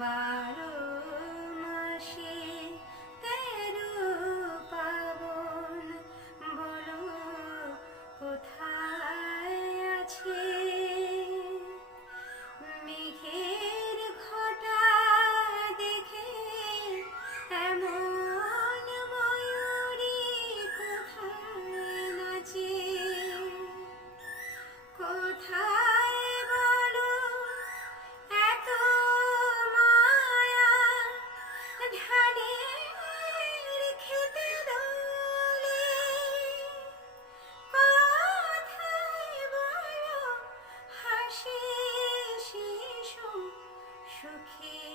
বারো মাসে তেরো পাবন, বলো কোথায় আছে? মেঘের ঘটা দেখে এমন ময়ূরী কোথায় নাচে? কোথায় বলো এত মায়া, ধানের খেতে দোলে? কোথায় বলো হাসে শিশু সুখে